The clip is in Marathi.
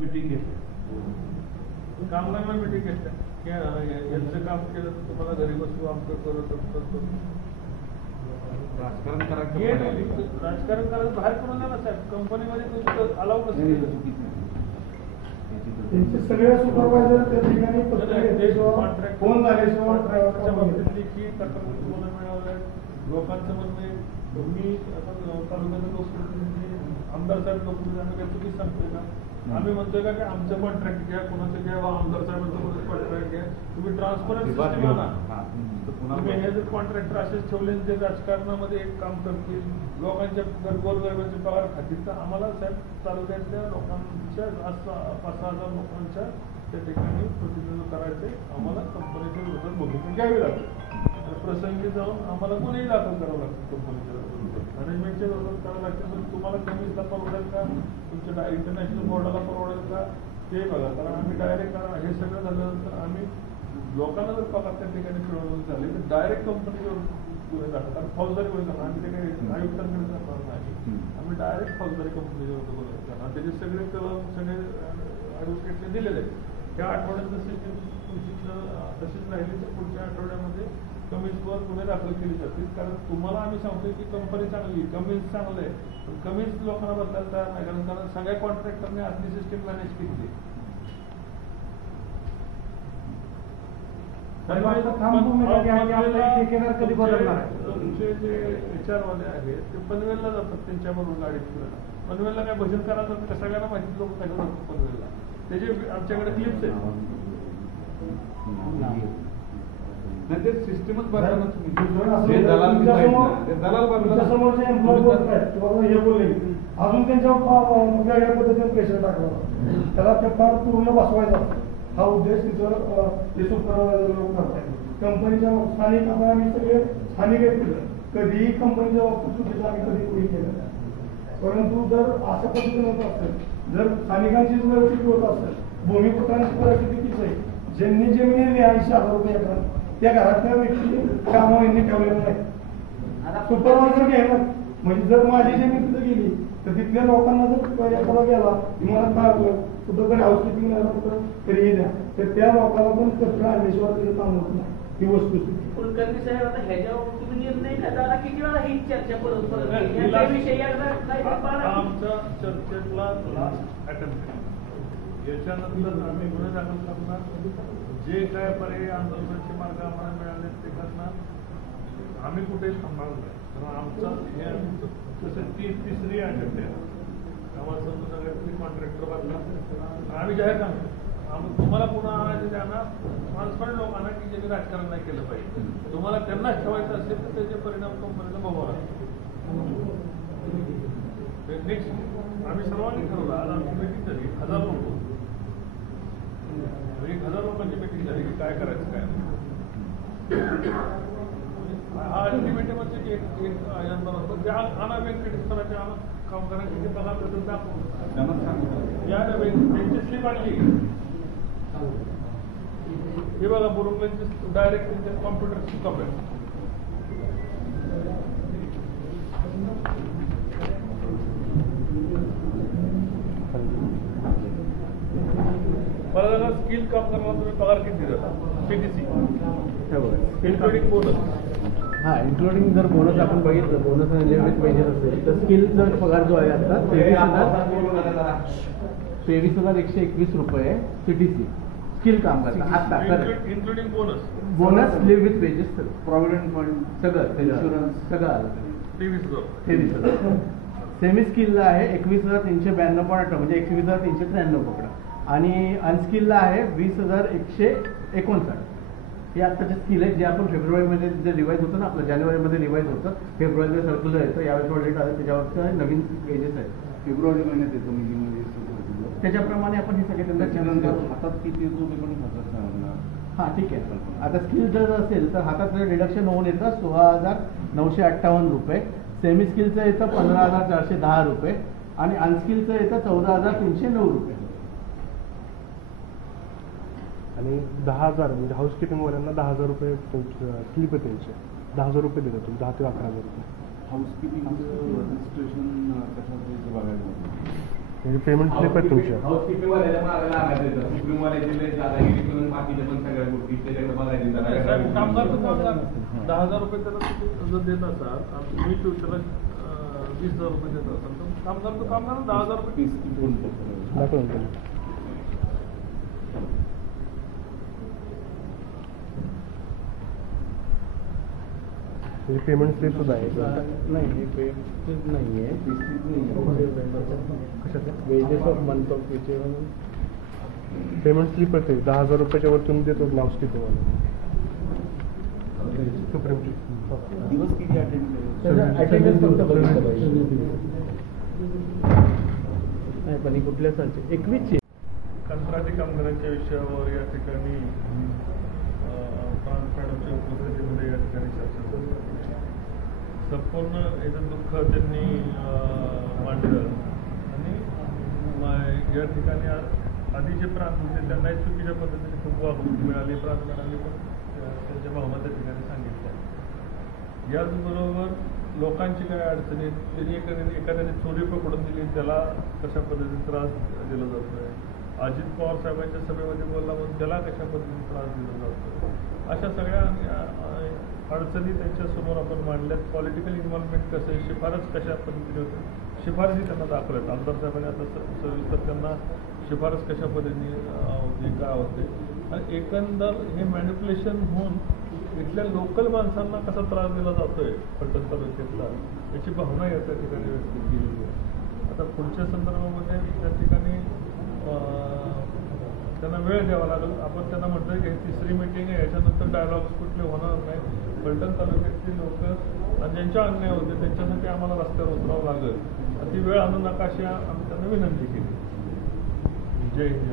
मीटिंग घेतली, कामगारांना मीटिंग घेतल्या की यांचं काम केलं तर तुम्हाला घरी बसू आमचं करत राजकारण करायचं राजकारण करायचं बाहेर पडून ना साहेब, कंपनीमध्ये तुमचं अलाउ नसेल. त्यांचे सगळे सुपरवायझर त्या ठिकाणी फोन झाल्याशिवाय लेखी तक्रार मिळवल्या. लोकांचं म्हणणं तुम्ही आता तालुक्याचे लोकप्रतिनिधी आमदार साहेब लोकप्रतिनिधी आम्ही काय चुकीच सांगतोय का? आम्ही म्हणतोय का की आमचं कॉन्ट्रॅक्ट घ्या, कोणाचं घ्या, आमदार साहेबांचं कॉन्ट्रॅक्ट घ्या, तुम्ही ट्रान्सपरन्स सिस्टीम आणा. तुम्ही हे जर कॉन्ट्रॅक्टर असेच ठेवले जे राजकारणामध्ये एक काम करतील, लोकांच्या गोरगरिबांचे पगार खातील, तर आम्हाला साहेब तालुक्यातल्या लोकांच्या 5,000 लोकांच्या त्या ठिकाणी प्रतिनिधित्व करायचे, आम्हाला कंपनीच्या विरोधात भूमिका घ्यावी लागते. प्रसंगी जाऊन आम्हाला गुन्हेही दाखल करावं लागतं कंपनीच्या विरोधात, मॅनेजमेंटच्या विरोधात करावं लागतं. पण तुम्हाला कमीला परवडेल का, तुमच्या इंटरनॅशनल बोर्डाला परवडेल का ते बघा. कारण आम्ही डायरेक्ट हे सगळं झाल्यानंतर आम्ही लोकांना जर पगार त्या ठिकाणी फिरवणूक झाली तर डायरेक्ट कंपनीवर गुन्हे दाखल, कारण फौजदारी गुन्हे करणार. आम्ही ते काही आयुक्तांकडे जाणार नाही, आम्ही डायरेक्ट फौजदारी कंपनीच्या गुन्हे करणार. त्याचे सगळे कलम सगळे ॲडव्होकेटने दिलेले आहेत. त्या आठवड्यात तशीच राहिली तर पुढच्या आठवड्यामध्ये कमिन्सवर गुन्हे दाखल केले जातील. कारण तुम्हाला आम्ही सांगतोय की कंपनी चांगली, कमिन्स चांगलं आहे, पण कमिन्स लोकांना बदलायला तयार नाही. कारण सगळ्या कॉन्ट्रॅक्टरने आतली सिस्टीम मॅनेज केली. तुमचे जे HR वाले आहेत ते पनवेलला जातात, त्यांच्याबरोबर गाडी फिरायला. पनवेलला काय भजन करायचं तर सगळ्यांना माहिती, लोक सगळं जातात पनवेलला. त्याचे आमच्याकडे क्लिप्स आहेत. सिस्टमच बदला अजून त्यांच्या वेगळ्या पद्धतीने प्रेशर टाकलं, त्याला पेपर पूर्ण बसवायचा हा उद्देश तिथं ते सुपरवायझर लोक करतात. कंपनीच्या स्थानिक आम्ही सगळे स्थानिक कधीही कंपनीच्या बाबतीत चुकीचं आम्ही कधी कोणी केलं नाही. परंतु जर अशा पद्धतीने होत असेल, जर स्थानिकांचीच व्यवस्थित होत असेल, भूमिपुत्रांची परिस्थिती तीच आहे. ज्यांनी जमिनी 80,000 रुपये एकरात, त्या घरातल्या व्यक्ती कामं यांनी ठेवलेलं नाही. सुपरवायझर घ्यायला म्हणजे जर माझी जमीन तिथं गेली तर तिथल्या लोकांना जर एखादा गेला मला काय कुठं तरी हाऊसकीपिंग तरी द्या, तर त्या लोकांना पण कचरा आणल्याशिवाय तिथे काम होत नाही. ही वस्तू कुलकर्णी साहेब, आता ह्याच्यावर तुम्ही निर्णय घेताना किती वेळा ही चर्चा परत आमच्या चर्चेतला लास्ट अटेम्प्ट. याच्यानंतर आम्ही गुन्हे दाखल करणार, जे काय पर्यायी आंदोलनाचे मार्ग आम्हाला मिळाले ते करणार. आम्ही कुठेही थांबणार नाही, कारण आमचा हे तसं तिसरी अटेम्प्ट आहे. आम्हाला समजा सगळ्यातली कॉन्ट्रॅक्टर बांधला आम्ही जाहीर सांगतो, तुम्हाला पुन्हा आणायचे त्यांना ट्रान्सपरंट लोकांना की ज्यांनी राजकारण नाही केलं पाहिजे. तुम्हाला त्यांनाच ठेवायचं असेल तर त्याचे परिणाम कंपनीला भोगावा लागतो. नेक्स्ट आम्ही सर्वांनी ठरवलं, आज आमची मीटिंग झाली, 1000 लोक, 1000 लोकांची मीटिंग झाली की काय करायचं काय नाही. हा अल्टिमेटमच एक यंत्रणा असतो, ज्या अनाव्यक्तीच्या कामगारांची पगार बद्दल दाखवून या त्यांची स्लिप आणली. हे बघा बुरुंगची डायरेक्ट त्यांच्या कॉम्प्युटरची कॉपी. मला स्किल काम करण्याला तुम्ही पगार किती देता? PTC including bonus. हां, इन्क्लुडिंग जर बोनस आपण बघितलं, बोनस आणि लिमिट पाहिजे असेल तर स्किलचा पगार जो आहे आता 23,121 रुपये CTC स्किल काम करतात आता. Including bonus, bonus leave with wages, provident fund सगळं, इन्शुरन्स सगळं आलं. 23,000. सेमी स्किलला आहे 21,392.8 म्हणजे 21,393 पकडा. आणि अनस्किलला आहे 20,159. हे आत्ताचे स्किल आहेत जे आपण फेब्रुवारीमध्ये जे रिवाईज होतं ना, आपलं जानेवारीमध्ये रिवाईज होतं, फेब्रुवारीमध्ये सर्क्युलर येतं, यावेळेस डेट आलं त्याच्यावरचं नवीन वेजेस आहेत. फेब्रुवारी महिन्यात येतो मीटिंगमध्ये त्याच्याप्रमाणे आपण हे सगळे त्यांना हातात किती येतो ते पण सांगणार. हां ठीक आहे. आता स्किल जर असेल तर हातात डिडक्शन होऊन येतं 16,958 रुपये, सेमी स्किलचं येतं 15,410 रुपये आणि अनस्किलचं येतं 14,309 रुपये. आणि 10,000 म्हणजे हाऊसकीपिंगवाल्यांना 10,000 रुपये स्लिप त्यांचे 10,000 रुपये देतात तुम्ही, 10,000 ते 11,000 रुपये. हाऊसकीपिंगचं रजिस्ट्रेशन कशाचं बघायला म्हणजे पेमेंट स्लिप आहे तुमच्या. हाऊसकीपिंग वाल्याला मारायला लागायचं, सुप्रीम वाल्याची दादागिरी करून बाकीच्या पण सगळ्या गोष्टी त्याच्याकडे बघायची. साहेब, कामगार तर कामगार 10,000 रुपये त्याला तुम्ही जर देत असाल आणि तुम्ही त्याला 20,000 रुपये देत असाल तर कामगार तर कामगार 10,000 रुपये दाखवून द्या. पेमेंट स्लिप सुद्धा आहे. नाही हे पेमेंट नाही आहे, wedges of month of which payment slip आहे 10,000 रुपयाच्या वर तुम्ही देतो हाऊसकीपिंग वाला. सुप्रीमची दिवस किती अटेंड केले अटेंडन्स फक्त बघितलं पाहिजे. नाही पण कुठल्या सालचे 21चे कंत्राटी कामगारांच्या विषयावर या ठिकाणी प्रांत मॅडमच्या उपस्थितीमध्ये या ठिकाणी चर्चा झाली. संपूर्ण याचं दुःख त्यांनी मांडलं आणि या ठिकाणी आधी जे प्रांत होते त्यांनाही चुकीच्या पद्धतीने खूप वागणूक मिळाली. प्रांत मॅडमने पण त्यांच्या भावना त्या ठिकाणी सांगितल्या. याचबरोबर लोकांची काय अडचणी त्यांनी एखाद्याने चोरी पकडून दिली त्याला कशा पद्धतीने त्रास दिला जातोय. अजित पवार साहेबांच्या सभेमध्ये बोलला म्हणून त्याला कशा पद्धतीने त्रास दिला जातो. अशा सगळ्या अडचणी त्यांच्यासमोर आपण मांडल्यात. पॉलिटिकल इन्व्हॉल्वमेंट कसं आहे, शिफारस कशा पद्धतीने होते, शिफारसी त्यांना दाखवल्यात. आमदार साहेबांनी आता सविस्तर त्यांना शिफारस कशा पद्धतीने होते, काय होते आणि एकंदर हे मॅनिप्युलेशन होऊन इथल्या लोकल माणसांना कसा त्रास दिला जातोय फलटण तालुक्यातला याची भावना या त्या ठिकाणी व्यक्त केलेली आहे. आता पुढच्या संदर्भामध्ये त्या ठिकाणी त्यांना वेळ द्यावा लागेल. आपण त्यांना म्हटलं की तिसरी मीटिंग आहे, याच्यानंतर डायलॉग्स कुठले होणार नाही. फलटण तालुक्यातली लोक आणि ज्यांच्या अन्याय होते त्यांच्यासाठी आम्हाला रस्त्यावर उतरावं लागेल. ती वेळ आणू नका अशी आम्ही त्यांना विनंती केली. जय हिंद.